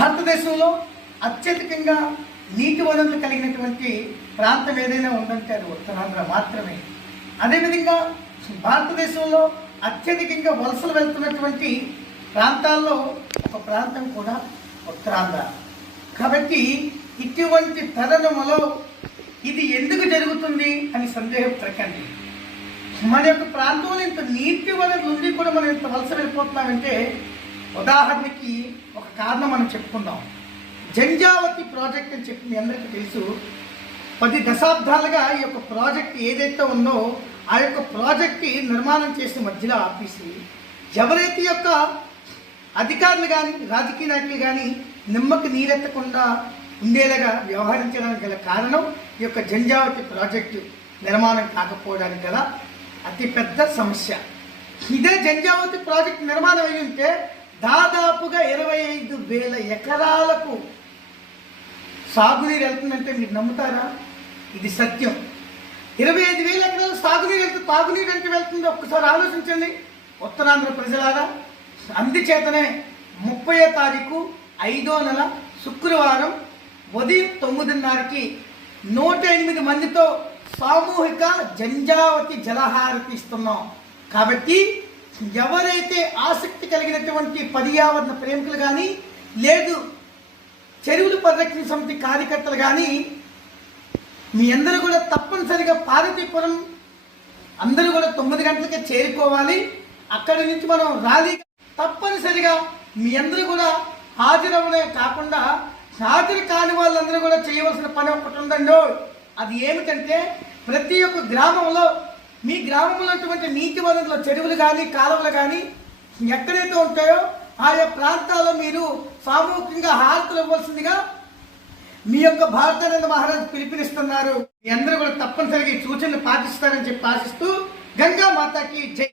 భారతదేశంలో అత్యధికంగా నీటి వనరులు కలిగినటువంటి ప్రాంతం ఏదైనా ఉందంటే అది ఉత్తరాంధ్ర మాత్రమే. అదేవిధంగా భారతదేశంలో అత్యధికంగా వలసలు వెళ్తున్నటువంటి ప్రాంతాల్లో ఒక ప్రాంతం కూడా ఉత్తరాంధ్ర. కాబట్టి ఇటువంటి తరుణంలో ఇది ఎందుకు జరుగుతుంది అని సందేహపడకండి. మన యొక్క ప్రాంతంలో ఇంత నీటి వనరులు ఉండి కూడా మనం ఇంత వలస వెళ్ళిపోతున్నామంటే ఉదాహరణకి ఒక కారణం మనం చెప్పుకుందాం. జంజావతి ప్రాజెక్ట్ అని చెప్పి మీ అందరికీ తెలుసు. 10 దశాబ్దాలుగా ఈ యొక్క ప్రాజెక్ట్ ఏదైతే ఉందో ఆ యొక్క ప్రాజెక్ట్ నిర్మాణం చేసిన మధ్యలో ఆపేసి ఎవరైతే యొక్క అధికారులు కానీ రాజకీయ నాయకులు కానీ నిమ్మకి నీరెత్తకుండా ఉండేలాగా వ్యవహరించడానికి గల కారణం ఈ యొక్క జంజావతి ప్రాజెక్టు నిర్మాణం కాకపోవడానికి గల అతిపెద్ద సమస్య. ఇదే జంజావతి ప్రాజెక్టు నిర్మాణం అయి ఉంటే దాదాపుగా 25,000 ఎకరాలకు సాగునీరు వెళ్తుందంటే మీరు నమ్ముతారా? ఇది సత్యం. 25,000 ఎకరాలు సాగునీరు వెళ్తుంది. తాగునీరు అంటే వెళ్తుంది ఒక్కసారి ఆలోచించండి ఉత్తరాంధ్ర ప్రజలారా. అందుచేతనే 30వ తారీఖు 5వ నెల శుక్రవారం ఉదయం 9:30కి 108 మందితో సామూహిక జంజావతి జలహారతి ఇస్తున్నాం. కాబట్టి ఎవరైతే ఆసక్తి కలిగినటువంటి పర్యావరణ ప్రేమికులు కానీ లేదు చెరువుల పరిరక్షణ సమితి కార్యకర్తలు కానీ మీ అందరూ కూడా తప్పనిసరిగా పార్వతీపురం అందరూ కూడా 9 గంటలకే చేరుకోవాలి. అక్కడి నుంచి మనం ర్యాలీ తప్పనిసరిగా మీ అందరూ కూడా హాజరవడే కాకుండా హాజరు కాని వాళ్ళందరూ కూడా చేయవలసిన పని ఒకటి ఉందండి. అది ఏమిటంటే ప్రతి ఒక్క గ్రామంలో మీ గ్రామంలో ఉన్నటువంటి నీటి వనరులు చెరువులు కానీ కాలువలు కానీ ఎక్కడైతే ఉంటాయో ఆయా ప్రాంతాల్లో మీరు సామూహికంగా హారతులు ఇవ్వాల్సిందిగా మీ యొక్క భారతానంద మహారాజు పిలుపునిస్తున్నారు. మీ అందరూ కూడా తప్పనిసరిగా ఈ సూచనలు పాటిస్తారని చెప్పి ఆశిస్తూ గంగా మాతాకి జై.